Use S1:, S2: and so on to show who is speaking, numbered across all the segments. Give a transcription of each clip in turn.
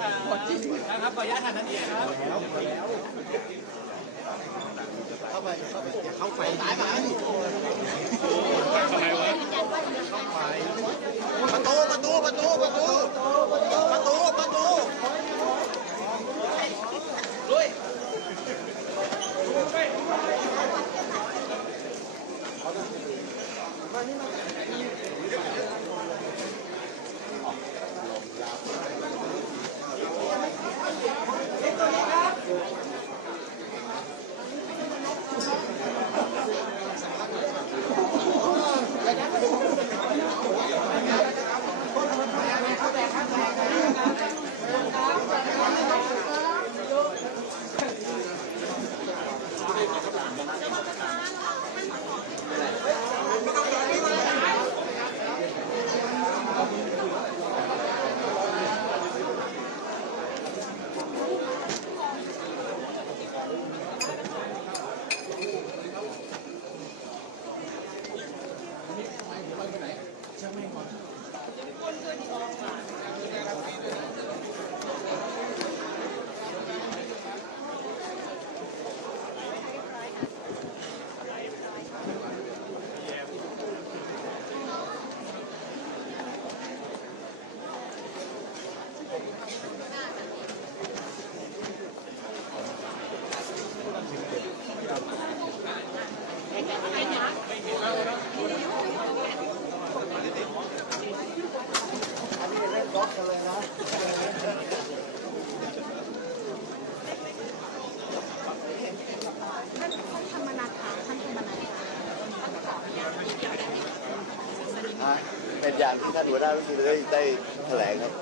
S1: นะครับขออนุญาตทานนาทีครับ
S2: เข้าไปเข้าไปเข้าไฟตายมา
S1: ทำไมวะ
S2: ประตูประตูประตูประตูประตูประตูลุย
S3: เป็นอย่างที่ท่านหัวหน้ารัฐมนตรีได้ได้แถลงครับ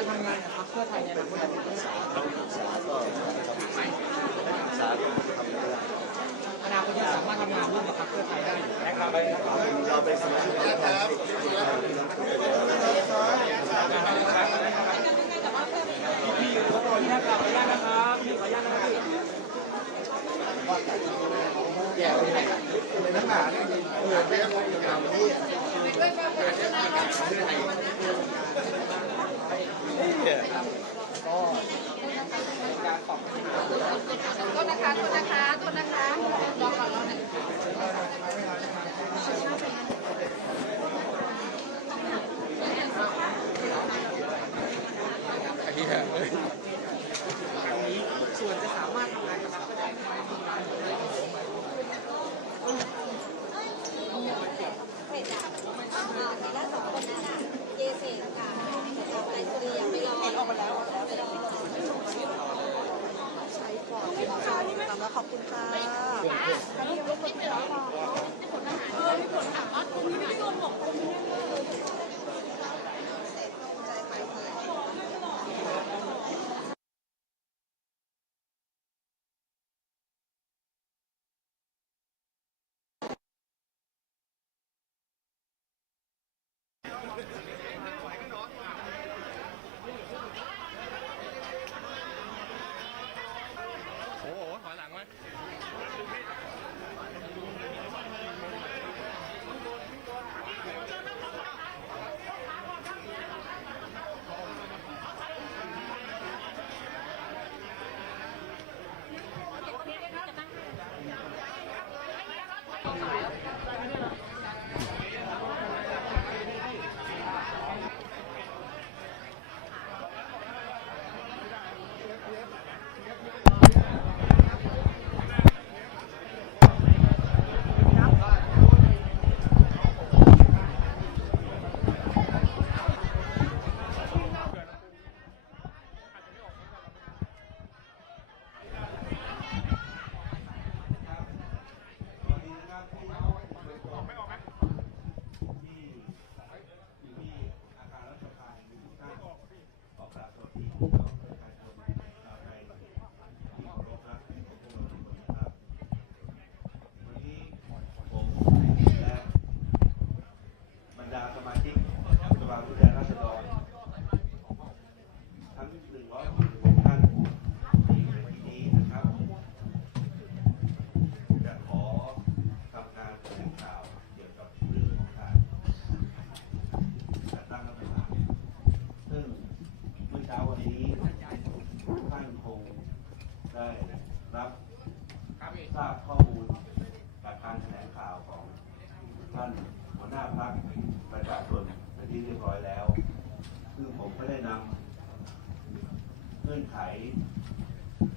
S4: การทำงานนะครับเพื่อไทยเนี่ย
S3: สาก็สาก็ทำไม่ได้
S4: อนาคตจะสามารถทำงานร่วมกับพรรคเพื่อไทยได้อยู่
S3: เราเป็นสมาชิกครับ
S4: พี่อยู่ขออนุญาตขออนุญาตนะครับพี่ขออนุญาตนะครับ
S2: แย่เลยเป็นนักหนาเนี่ยเออเป็นนักหนาที่
S5: โท Thank you.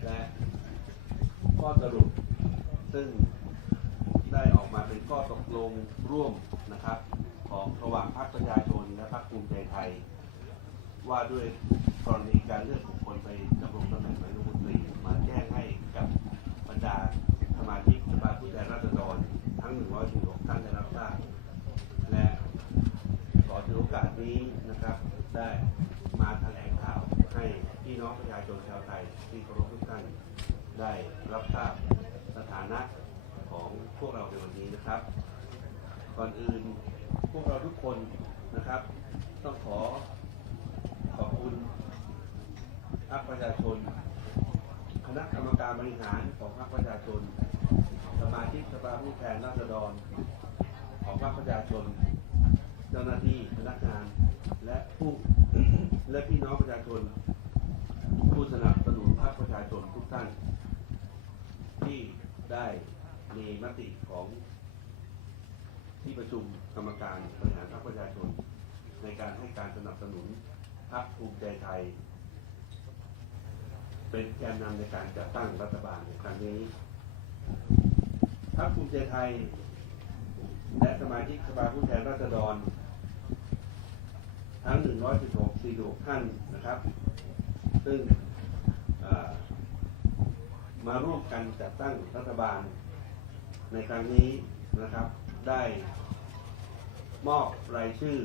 S5: และ
S6: ข้อสรุปซึ่งได้ออกมาเป็นข้อตกลงร่วมนะครับ ของระหว่างพรรคประชาชนและพรรคภูมิใจไทย ว่าด้วยกรณีการเลือกบุคคลไปดำรงตำแหน่งนายกรัฐมนตรีมาแจ้งให้กับบรรดาสมาชิกสภาผู้แทนราษฎรทั้ง 116ท่านได้รับทราบและขอถือโอกาสนี้นะครับ ได้มาแถลงข่าวให้พี่น้องประชาชนชาวไทยที่เคารพ ได้รับทราบสถานะของพวกเราในวันนี้นะครับ ก่อนอื่นพวกเราทุกคนนะครับ ต้องขอขอบคุณพรรคประชาชน คณะกรรมการบริหารของพรรคประชาชน สมาชิกสภาผู้แทนราษฎร ของพรรคประชาชน เจ้าหน้าที่พนักงานและผู้และพี่น้องประชาชน ผู้สนับสนุนพรรคประชาชนทุกท่าน ที่ได้มีมติของที่ประชุมกรรมการบริหารพรรคประชาชน ในการให้การสนับสนุนพรรคภูมิใจไทย เป็นแกนนำในการจัดตั้งรัฐบาลในครั้งนี้พรรคภูมิใจไทย และสมาชิกสภาผู้แทนราษฎร ทั้ง 116 46ท่านนะครับ ซึ่ง มาร่วมกันจัดตั้งรัฐบาล ในครั้งนี้นะครับ ได้มอบรายชื่อ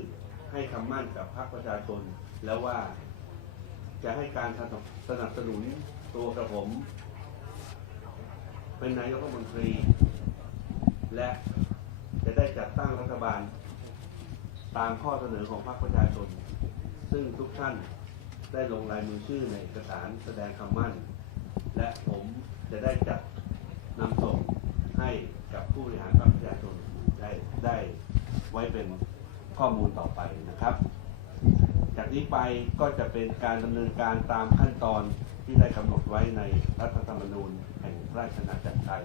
S6: ให้คำมั่นกับพรรคประชาชน แล้วว่าจะให้การสนับสนุนตัวกระผม เป็นนายกรัฐมนตรี และจะได้จัดตั้งรัฐบาล ตามข้อเสนอของพรรคประชาชน ซึ่งทุกท่านได้ลงลายมือชื่อในเอกสารแสดงคำมั่น และผมจะได้จัดนำส่งให้กับผู้บริหารพรรคประชาชนได้ได้ไว้เป็นข้อมูลต่อไปนะครับ จากนี้ไปก็จะเป็นการดำเนินการตามขั้นตอนที่ได้กำหนดไว้ในรัฐธรรมนูญแห่งราชอาณาจักรไทย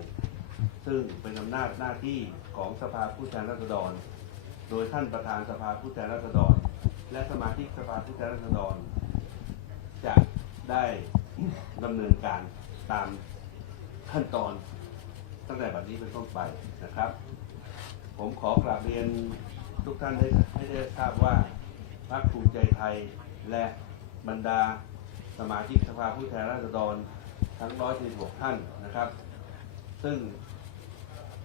S6: ซึ่งเป็นอำนาจหน้าที่ของสภาผู้แทนราษฎร โดยท่านประธานสภาผู้แทนราษฎร และสมาชิกสภาผู้แทนราษฎร จะได้ดำเนินการ ตามขั้นตอนตั้งแต่บัดนี้เป็นต้นไปนะครับ ผมขอกราบเรียนทุกท่านได้ให้ได้ทราบว่าพรรคภูมิใจไทยและบรรดาสมาชิกสภาผู้แทนราษฎรทั้ง 146 ท่านนะครับ ซึ่ง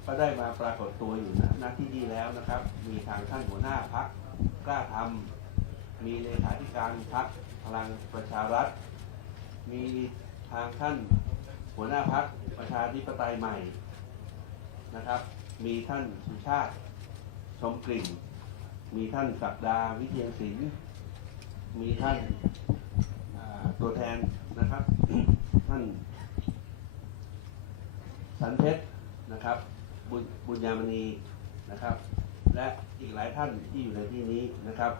S6: ก็ได้มาปรากฏตัวอยู่ณณที่นี้แล้วนะครับ มีทางท่านหัวหน้าพักกล้าทำมีเลขาธิการพักพลังประชารัฐ มีทางท่าน หัวหน้าพักประชาธิปไตยใหม่นะครับ มีท่านสุชาติชมกลิ่น มีท่านศักดาวิเทียนศิลป์มีท่านตัวแทนนะครับ ท่าน สันเพชรนะครับ บุญบุญญามณีนะครับ และอีกหลายท่านที่อยู่ในที่นี้นะครับ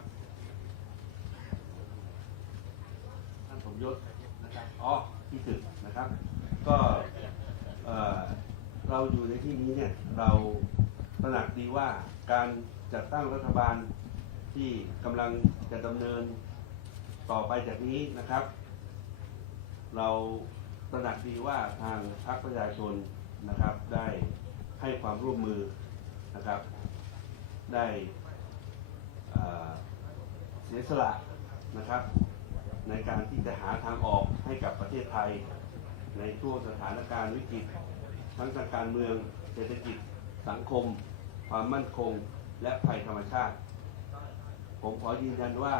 S6: ท่านสมยศนะครับอ๋อที่ตึกนะครับ ก็เราอยู่ในที่นี้เนี่ยเราตระหนักดีว่าการจัดตั้งรัฐบาลที่กำลังจะดำเนินต่อไปจากนี้นะครับ เราตระหนักดีว่าทางพรรคประชาชนนะครับ ได้ให้ความร่วมมือนะครับ ได้เสียสละนะครับ ในการที่จะหาทางออกให้กับประเทศไทย ในช่วงสถานการณ์วิกฤตทั้งทางการเมือง เศรษฐกิจ สังคม ความมั่นคง และภัยธรรมชาติ ผมขอยืนยันว่า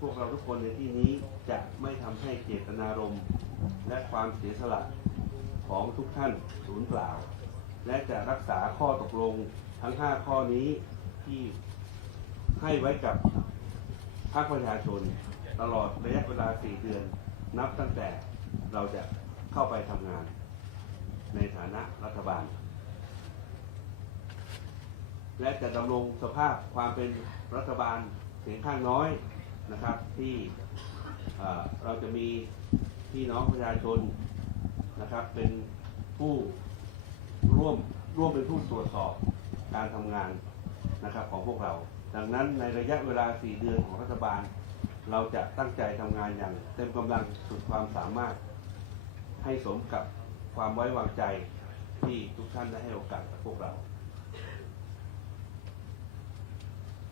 S6: พวกเราทุกคนในที่นี้จะไม่ทำให้เจตนารมณ์ และความเสียสละของทุกท่านสูญเปล่า และจะรักษาข้อตกลงทั้ง 5 ข้อนี้ที่ให้ไว้กับภาคประชาชน ตลอดระยะเวลา 4 เดือน นับตั้งแต่เราจะ เข้าไปทำงาน ในฐานะรัฐบาล และจะดำรงสภาพความเป็นรัฐบาลเสียงข้างน้อยนะครับที่เอ่อเราจะมีพี่น้องประชาชนนะครับเป็นผู้ร่วมร่วมเป็นผู้ตรวจสอบการทำงานนะครับของพวกเรา ดังนั้นในระยะเวลา 4 เดือนของรัฐบาล เราจะตั้งใจทำงานอย่างเต็มกำลังสุดความสามารถ ให้สมกับความไว้วางใจที่ทุกท่านได้ให้โอกาสกับพวกเรา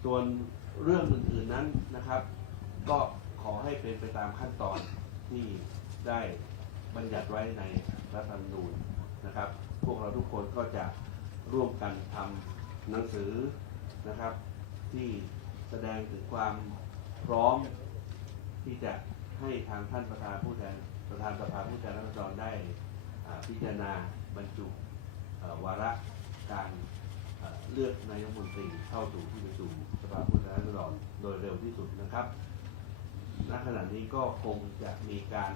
S6: ส่วนเรื่องอื่นๆนั้นนะครับ ก็ขอให้เป็นไปตามขั้นตอนที่ได้บัญญัติไว้ในรัฐธรรมนูญนะครับ พวกเราทุกคนก็จะร่วมกันทำหนังสือนะครับ ที่แสดงถึงความพร้อมที่จะให้ทางท่านประธานผู้แทน ประธานสภาผู้แทนราษฎรได้พิจารณาบรรจุวาระการเลือกนายกมนตรีเข้าสู่ที่ประชุมสภาผู้แทนราษฎรโดยเร็วที่สุดนะครับ ณ ขณะนี้ก็คงจะมีการ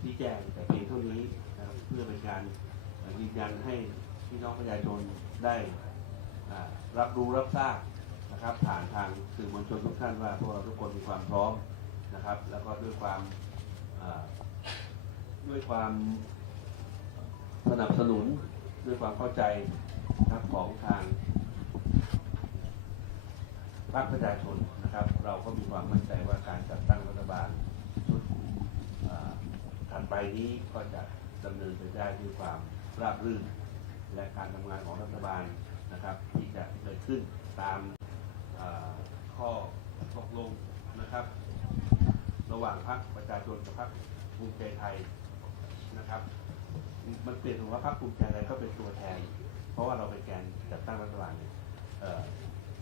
S6: ชี้แจงแต่เพียงเท่านี้นะครับเพื่อเป็นการยืนยันให้พี่น้องประชาชนได้รับรู้รับทราบนะครับผ่านทางสื่อมวลชนทุกท่านว่าพวกเราทุกคนมีความพร้อมนะครับ แล้วก็ด้วยความ ด้วยความสนับสนุนด้วยความเข้าใจนะครับของทางภาคประชาชนนะครับ เราก็มีความมั่นใจว่าการจัดตั้งรัฐบาลชุดถัดไปนี้ก็จะดำเนินไปได้ด้วยความราบรื่น และการทำงานของรัฐบาลนะครับ ที่จะเกิดขึ้นตามข้อตกลงนะครับ ระหว่างพรรคประชาชนกับพรรคภูมิใจไทยนะครับ มันเปลี่ยนถึงว่าพรรคภูมิใจไทยก็เป็นตัวแทน เพราะว่าเราเป็นแกนจัดตั้งรัฐบาล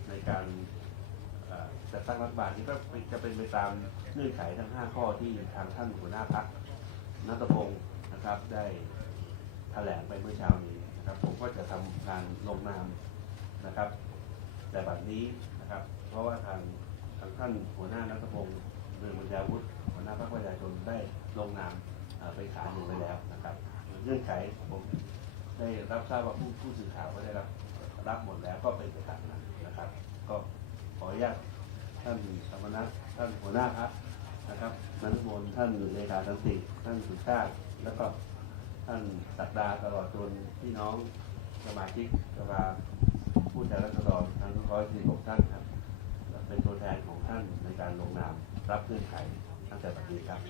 S6: ในการจัดตั้งรัฐบาลนี้ก็จะเป็นไปตามเงื่อนไขทั้ง 5 ข้อที่ทางท่านหัวหน้าพักนัทพงศ์นะครับได้แถลงไปเมื่อเช้านี้นะครับ ผมก็จะทำการลงนามนะครับ แต่บัดนี้นะครับ เพราะว่าทางทางท่านหัวหน้านัทพงศ์ เรืองบุญญาวุฒิหัวหน้าพรรคประชาชนได้ลงนามไปขาหนึ่งไปแล้วนะครับเงื่อนไขผมได้รับทราบว่าผู้ผู้สื่อข่าวก็ได้รับรับหมดแล้วก็เป็นไปตามนั้นนะครับ ก็ขออนุญาตท่านสมณัฐท่านหัวหน้าพักนะครับนันทมนท่านเลขาสันติท่านสุชาติแล้วก็ท่านศักดาตลอดจนพี่น้องสมาชิกสภาผู้แทนราษฎรทั้งร้อยสี่หกท่านครับเป็นตัวแทนของท่านในการลงนาม รับเงื่อนไขตั้งแต่บัดนี้ครับ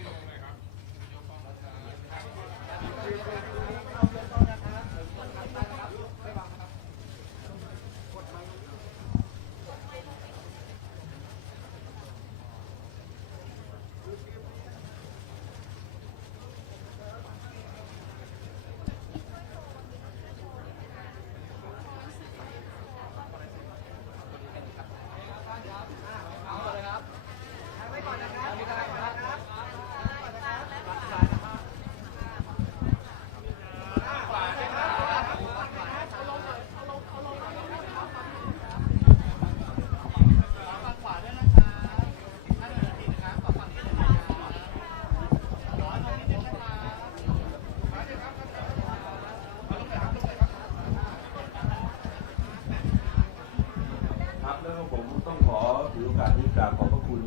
S6: แล้วก็ผมต้องขอถือโอกาสนี้กราบขอบพระคุณ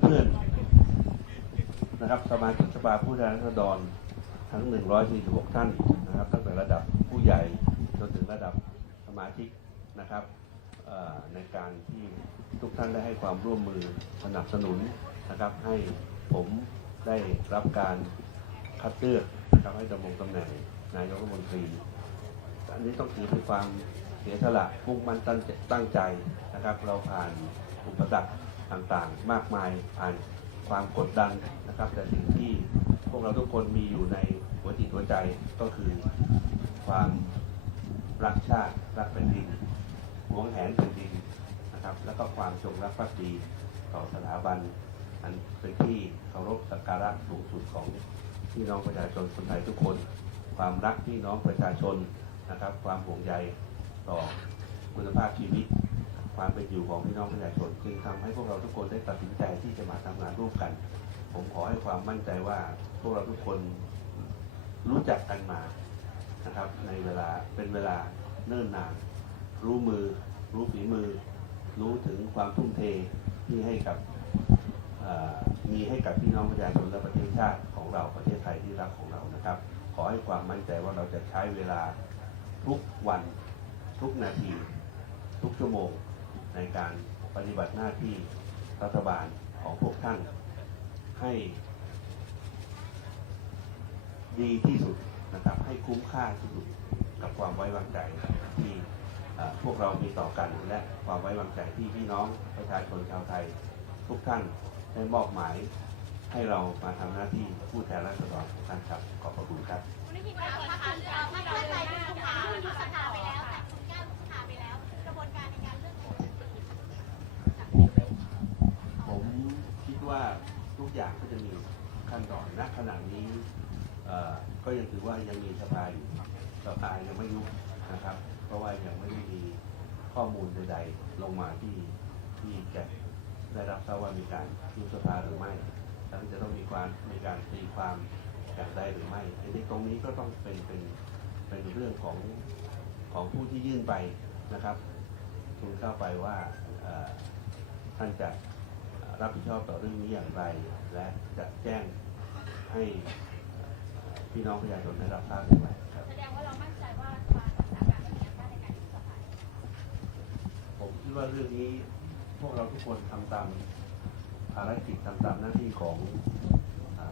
S6: เพื่อนๆนะครับสมาชิกสภาผู้แทนราษฎรทั้ง 146 ท่านนะครับ ตั้งแต่ระดับผู้ใหญ่จนถึงระดับสมาชิกนะครับในการที่ทุกท่านได้ให้ความร่วมมือสนับสนุนนะครับ ให้ผมได้รับการคัดเลือกนะครับให้ดำรงตำแหน่งนายกรัฐมนตรีอันนี้ต้องถือเป็นความเสียสละมุ่งมั่นตั้งใจนะครับ เราผ่านอุปสรรค ต่างๆ มากมายผ่านความกดดันนะครับ แต่สิ่งที่พวกเราทุกคนมีอยู่ในหัวจิตหัวใจก็คือความรักชาติรักแผ่นดินหวงแหนแผ่นดินนะครับ แล้วก็ความจงรักภักดีต่อสถาบัน อันเป็นที่เคารพสักการะสูงสุดของพี่น้องประชาชนคนไทยทุกคน ความรักพี่น้องประชาชนนะครับ ความห่วงใยต่อคุณภาพชีวิต ความเป็นอยู่ของพี่น้องประชาชนจึงทำให้พวกเราทุกคนได้ตัดสินใจที่จะมาทำงานร่วมกัน ผมขอให้ความมั่นใจว่าพวกเราทุกคนรู้จักกันมานะครับ ในเวลาเป็นเวลาเนิ่นนาน รู้มือ รู้ฝีมือ รู้ถึงความทุ่มเทที่ให้กับมีให้กับพี่น้องประชาชนและประเทศชาติของเราประเทศไทยที่รักของเรานะครับ ขอให้ความมั่นใจว่าเราจะใช้เวลาทุกวัน ทุกนาที ทุกชั่วโมง ในการปฏิบัติหน้าที่รัฐบาลของพวกท่านให้ ดีที่สุดนะครับให้คุ้มค่าที่สุดกับความไว้วางใจที่เอ่อพวกเรามีต่อกันและความไว้วางใจที่พี่น้องประชาชนชาวไทย ทุกท่านได้มอบหมายให้เรามาทำหน้าที่ผู้แทนราษฎรทุกท่านครับขอบพระคุณครับ
S2: ว่าทุกอ
S6: ย่างก็จะมีขั้นตอนณขณะนี้ก็ยังถือว่ายังมีสภาอยู่สภายังไม่ยุบนะครับ เพราะว่ายังไม่ได้มีข้อมูลใดๆลงมาที่ที่จะได้รับทราบว่ามีการยุบสภาหรือไม่แล้วจะต้องมีความมีการตีความอย่างใดหรือไม่อันนี้ตรงนี้ก็ต้องเป็นเป็นเป็นเรื่องของของผู้ที่ยื่นไปนะครับทูลเข้าไปว่าท่านจะ รับผิดชอบต่อเรื่องนี้อย่างไร และจะแจ้งให้พี่น้องประชาชนได้รับทราบอย่างไรครับ
S2: แสดงว่าเรามั่นใจว่าการรักษาการไม่มีอำนาจในการยุบสภา
S6: ผมคิดว่าเรื่องนี้พวกเราทุกคนทำตามภารกิจทำตามหน้าที่ของอา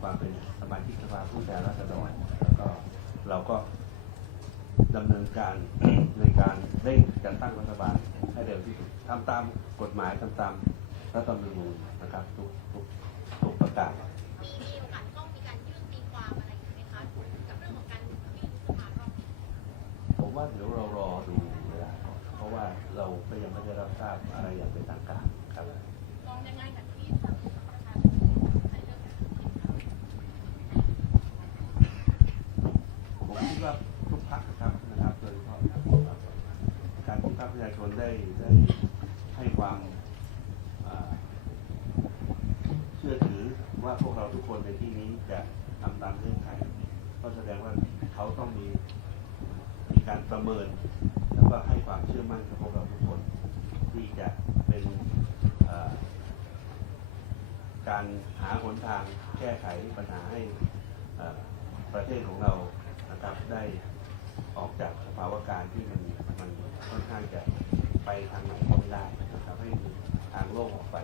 S6: ความเป็นสมาชิกสภาผู้แทนราษฎรแล้วก็เราก็ดำเนินการ ในการเร่งจัดตั้งรัฐบาลให้เร็วที่สุดทำตามกฎหมายทำตาม รัฐธรรมนูญนะครับทุกทุกทุกประกาศ
S2: มีมีโอกาสต้องมีการยื่นตีความอะไรอีกไหมคะกับเรื่องของการยื่นสภารอบ
S6: ผมว่าเดี๋ยวเรารอดูเวลาก่อนเพราะว่าเราก็ยังไม่ได้รับทราบอะไรอย่างเป็นทางการครับ
S2: มองยังไงกับที่ทางประชาชนในเรื่องการยื่นตีความ
S6: ผมคิดว่าทุกพักนะครับนะครับโดยเฉพาะการที่ภาคประชาชนได้ได้ให้ความอ่าเชื่อถือ ว่าพวกเราทุกคนในที่นี้จะทำตามเงื่อนไขก็แสดงว่าเขาต้องมีมีการประเมิน แล้วก็ให้ความเชื่อมั่นกับพวกเราทุกคนที่จะเป็นการหาหนทางแก้ไขปัญหาให้ประเทศของเรานะครับได้ออกจากสภาวะการที่มันมันค่อนข้างจะไปทางไหนก็ไม่ได้นะครับให้ทางโล่งออกไป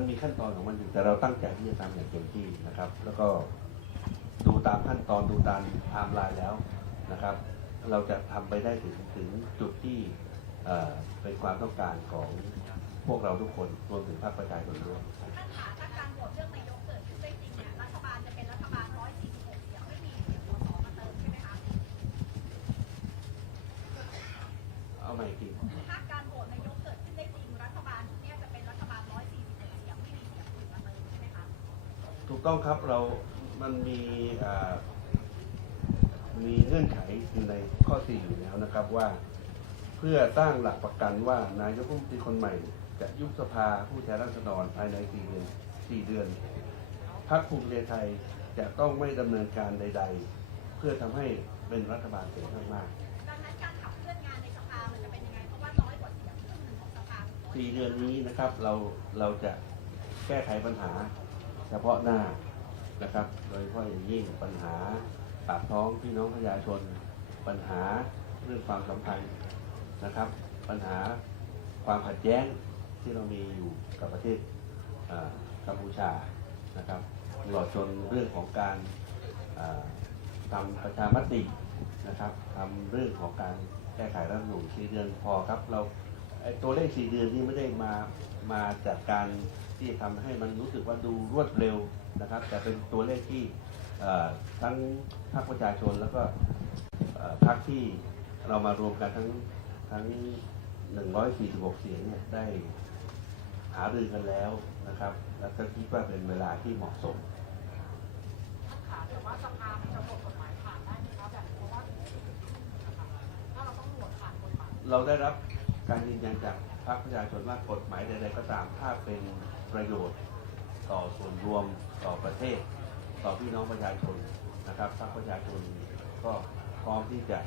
S2: มันมี
S6: ขั้นตอนของมันอยู่แต่เราตั้งใจที่จะทำอย่างเต็มที่นะครับ แล้วก็ดูตามขั้นตอนดูตามไทม์ไลน์แล้วนะครับ เราจะทำไปได้ถึงถึงจุดที่เป็นความต้องการของพวกเราทุกคนรวมถึงภาคประชาชนด้วย
S2: ท่านคะถ้าการโหวตเรื่อง กต้
S6: อ
S2: งค
S6: รับเรา มันมีมีเงื่อนไขอยู่ในข้อสี่อยู่แล้วนะครับว่า เพื่อตั้งหลักประกันว่านายกรัฐมนตรีคนใหม่ จะยุบสภาผู้แทนราษฎรภายใน4เดือน4เดือนพรรคภูมิใจไทยจะต้องไม่ดำเนินการใด ๆ เพื่อทำให้เป็นรัฐบาลเสียงข้างมาก
S2: ดังนั้นการขับเคลื่อนงานในสภาจะเป็นยังไงเพราะว่าน้อยกว่าเสียงครึ่งหนึ่งของสภา
S6: สี่เดือนนี้นะครับเราเราจะแก้ไขปัญหา เฉพาะหน้านะครับ โดยเฉพาะอย่างยิ่งปัญหาปากท้องพี่น้องประชาชน ปัญหาเรื่องความสัมพันธ์นะครับ ปัญหาความขัดแย้งที่เรามีอยู่กับประเทศกัมพูชานะครับตลอดจนเรื่องของการอ่าทำประชามตินะครับทำเรื่องของการแก้ไขรัฐธรรมนูญสี่เดือนพอครับเรา ตัวเลขสี่เดือนนี่ไม่ได้มามาจากการที่จะทำให้มันรู้สึกว่าดูรวดเร็วนะครับ แต่เป็นตัวเลขที่เอ่อทั้งภาคประชาชนแล้วก็เอ่อภาคที่เรามารวมกันทั้งทั้ง 146 เสียงเนี่ยได้หารือกันแล้วนะครับ แล้วก็คิดว่าเป็นเวลาที่เหมาะสมเราได้รับ การยืนยันจากภาคประชาชนว่ากฎหมายใดๆก็ตามถ้าเป็นประโยชน์ต่อส่วนรวมต่อประเทศ ต่อพี่น้องประชาชนนะครับภาคประชาชนก็พร้อมที่จะ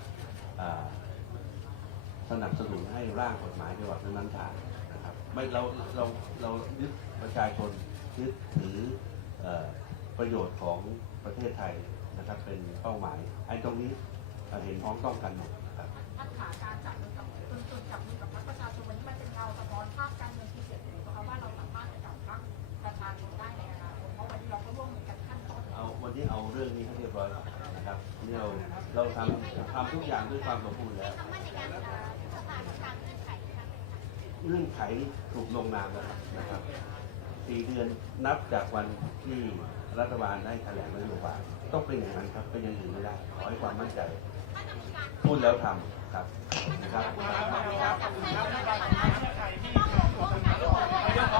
S6: สนับสนุนให้ร่างกฎหมายฉบับนั้นผ่านนะครับไม่เราเราเรายึดประชาชนยึดถืออประโยชน์ของประเทศไทยนะครับเป็นเป้าหมายไอ้ตรงนี้เห็นพ้องต้องกันหมด ครับ
S2: ถ้าการจับมือกับตุนตุนจับมือกับพรรคประชาชนวันนี้มันเป็นเงาสะท้อนภาพการเมืองที่เสียหายเพราะว่าเราสามารถจะจับพรรคประชาชนได้ในอนาคตเพราะวันนี้เราก็ร่วมมือกันขั้นต้น
S6: เอาวันนี้เอาเรื่องนี้ให้เรียบร้อยก่อนนะครับนี่เราเราทำทำทุกอย่างด้วยความสมบูรณ์แล้ว
S1: เรื่อนไขนะคะเป็นค่ะ
S6: เงื่อนไขถูกลงนามแล้วนะครับสี่เดือนนับจากวันที่รัฐบาลได้แถลงนโยบายต้องเป็นอย่างนั้นครับเป็นอย่างอื่นไม่ได้ขอให้ความมั่นใจพูดแล้วทำ ครับนะครับ